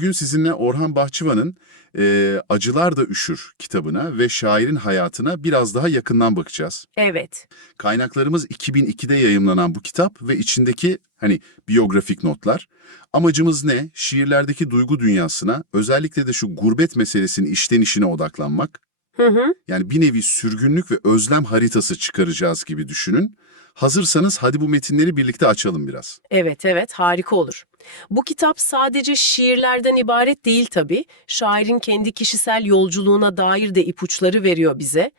Bugün sizinle Orhan Bahçıvan'ın Acılar da Üşür kitabına ve şairin hayatına biraz daha yakından bakacağız. Evet. Kaynaklarımız 2002'de yayımlanan bu kitap ve içindeki biyografik notlar. Amacımız ne? Şiirlerdeki duygu dünyasına, özellikle de şu gurbet meselesinin işlenişine odaklanmak. Hı hı. Yani bir nevi sürgünlük ve özlem haritası çıkaracağız gibi düşünün. Hazırsanız hadi bu metinleri birlikte açalım biraz. Evet, evet, harika olur. Bu kitap sadece şiirlerden ibaret değil tabii. Şairin kendi kişisel yolculuğuna dair de ipuçları veriyor bize.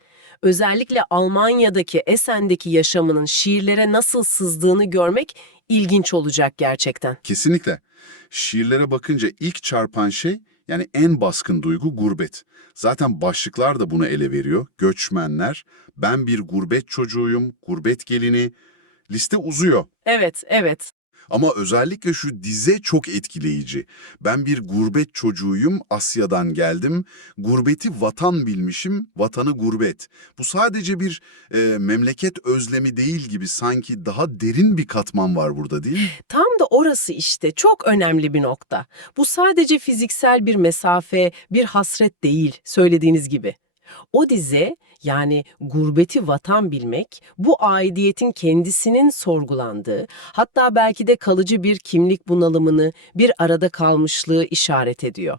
Özellikle Almanya'daki Essen'deki yaşamının şiirlere nasıl sızdığını görmek ilginç olacak gerçekten. Kesinlikle. Şiirlere bakınca ilk çarpan şey, yani en baskın duygu gurbet. Zaten başlıklar da bunu ele veriyor. Göçmenler, ben bir gurbet çocuğuyum, gurbet gelini. Liste uzuyor. Evet, evet. Ama özellikle şu dize çok etkileyici. Ben bir gurbet çocuğuyum, Asya'dan geldim. Gurbeti vatan bilmişim, vatanı gurbet. Bu sadece bir memleket özlemi değil gibi, sanki daha derin bir katman var burada, değil mi? Tam da orası işte çok önemli bir nokta. Bu sadece fiziksel bir mesafe, bir hasret değil söylediğiniz gibi. O dize, yani gurbeti vatan bilmek, bu aidiyetin kendisinin sorgulandığı, hatta belki de kalıcı bir kimlik bunalımını, bir arada kalmışlığı işaret ediyor.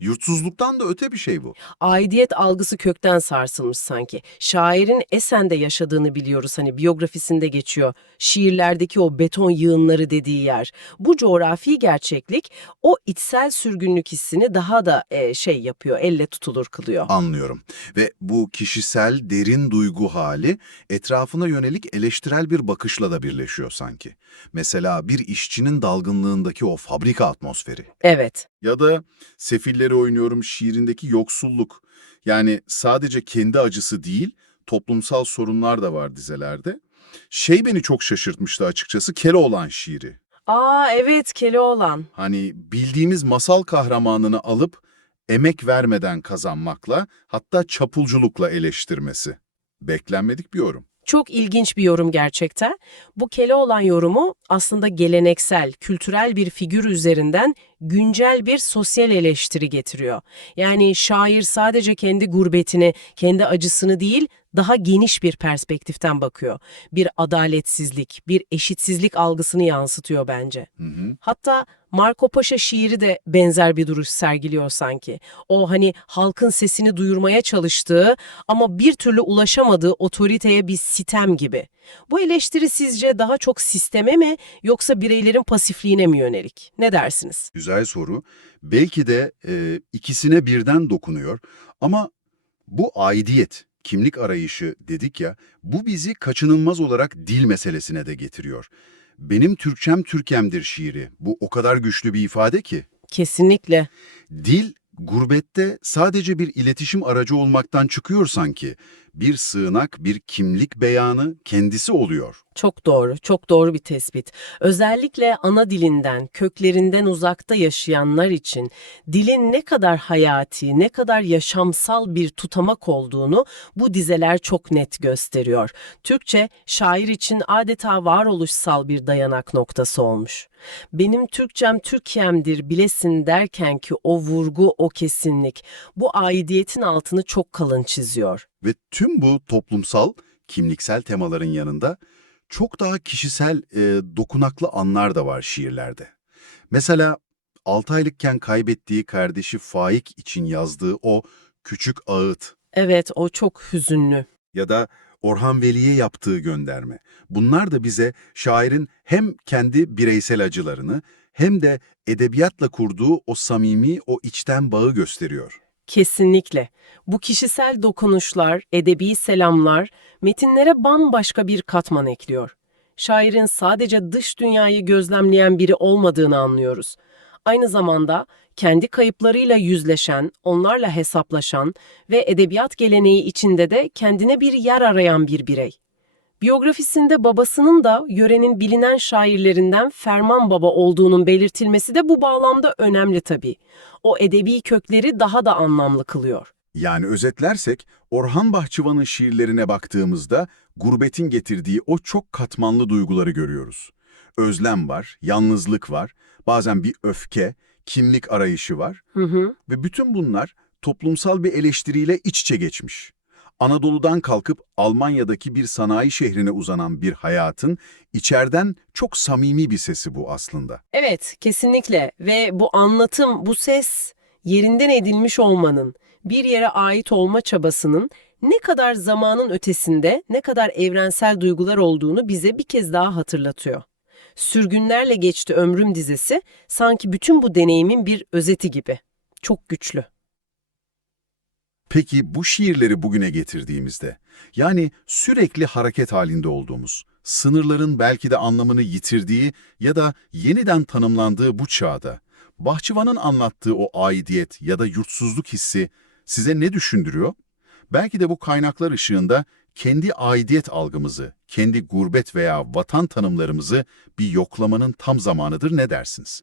Yurtsuzluktan da öte bir şey bu. Aidiyet algısı kökten sarsılmış sanki. Şairin Esen'de yaşadığını biliyoruz, hani biyografisinde geçiyor. Şiirlerdeki o beton yığınları dediği yer. Bu coğrafi gerçeklik o içsel sürgünlük hissini daha da yapıyor, elle tutulur kılıyor. Anlıyorum. Ve bu kişisel derin duygu hali etrafına yönelik eleştirel bir bakışla da birleşiyor sanki. Mesela bir işçinin dalgınlığındaki o fabrika atmosferi. Evet. Ya da Sefilleri Oynuyorum şiirindeki yoksulluk. Yani sadece kendi acısı değil, toplumsal sorunlar da var dizelerde. Şey beni çok şaşırtmıştı açıkçası, Keloğlan şiiri. Aa, evet, Keloğlan. Hani bildiğimiz masal kahramanını alıp emek vermeden kazanmakla, hatta çapulculukla eleştirmesi. Beklenmedik bir yorum. Çok ilginç bir yorum gerçekten. Bu Keloğlan yorumu aslında geleneksel, kültürel bir figür üzerinden güncel bir sosyal eleştiri getiriyor. Yani şair sadece kendi gurbetini, kendi acısını değil, daha geniş bir perspektiften bakıyor. Bir adaletsizlik, bir eşitsizlik algısını yansıtıyor bence. Hı hı. Hatta Marco Paşa şiiri de benzer bir duruş sergiliyor sanki. O hani halkın sesini duyurmaya çalıştığı ama bir türlü ulaşamadığı otoriteye bir sitem gibi. Bu eleştiri sizce daha çok sisteme mi yoksa bireylerin pasifliğine mi yönelik? Ne dersiniz? Güzel soru. Belki de ikisine birden dokunuyor. Ama bu aidiyet, kimlik arayışı dedik ya, bu bizi kaçınılmaz olarak dil meselesine de getiriyor. Benim Türkçem Türkemdir şiiri. Bu o kadar güçlü bir ifade ki. Kesinlikle. Dil, gurbette sadece bir iletişim aracı olmaktan çıkıyor sanki. Bir sığınak, bir kimlik beyanı kendisi oluyor. Çok doğru, çok doğru bir tespit. Özellikle ana dilinden, köklerinden uzakta yaşayanlar için dilin ne kadar hayati, ne kadar yaşamsal bir tutamak olduğunu bu dizeler çok net gösteriyor. Türkçe, şair için adeta varoluşsal bir dayanak noktası olmuş. Benim Türkçem Türkiye'mdir bilesin derken ki o vurgu, o kesinlik, bu aidiyetin altını çok kalın çiziyor. Ve tüm bu toplumsal, kimliksel temaların yanında çok daha kişisel, dokunaklı anlar da var şiirlerde. Mesela 6 aylıkken kaybettiği kardeşi Faik için yazdığı o küçük ağıt Evet, o çok hüzünlü. ya da Orhan Veli'ye yaptığı gönderme. Bunlar da bize şairin hem kendi bireysel acılarını hem de edebiyatla kurduğu o samimi, o içten bağı gösteriyor. Kesinlikle. Bu kişisel dokunuşlar, edebi selamlar, metinlere bambaşka bir katman ekliyor. Şairin sadece dış dünyayı gözlemleyen biri olmadığını anlıyoruz. Aynı zamanda kendi kayıplarıyla yüzleşen, onlarla hesaplaşan ve edebiyat geleneği içinde de kendine bir yer arayan bir birey. Biyografisinde babasının da yörenin bilinen şairlerinden Ferman Baba olduğunun belirtilmesi de bu bağlamda önemli tabii. O edebi kökleri daha da anlamlı kılıyor. Yani özetlersek, Orhan Bahçıvan'ın şiirlerine baktığımızda gurbetin getirdiği o çok katmanlı duyguları görüyoruz. Özlem var, yalnızlık var, bazen bir öfke, kimlik arayışı var. Hı hı. Ve bütün bunlar toplumsal bir eleştiriyle iç içe geçmiş. Anadolu'dan kalkıp Almanya'daki bir sanayi şehrine uzanan bir hayatın içeriden çok samimi bir sesi bu aslında. Evet, kesinlikle ve bu anlatım, bu ses yerinden edilmiş olmanın, bir yere ait olma çabasının ne kadar zamanın ötesinde, ne kadar evrensel duygular olduğunu bize bir kez daha hatırlatıyor. Sürgünlerle geçti ömrüm dizesi sanki bütün bu deneyimin bir özeti gibi. Çok güçlü. Peki bu şiirleri bugüne getirdiğimizde, yani sürekli hareket halinde olduğumuz, sınırların belki de anlamını yitirdiği ya da yeniden tanımlandığı bu çağda, Bahçıvan'ın anlattığı o aidiyet ya da yurtsuzluk hissi size ne düşündürüyor? Belki de bu kaynaklar ışığında kendi aidiyet algımızı, kendi gurbet veya vatan tanımlarımızı bir yoklamanın tam zamanıdır, ne dersiniz?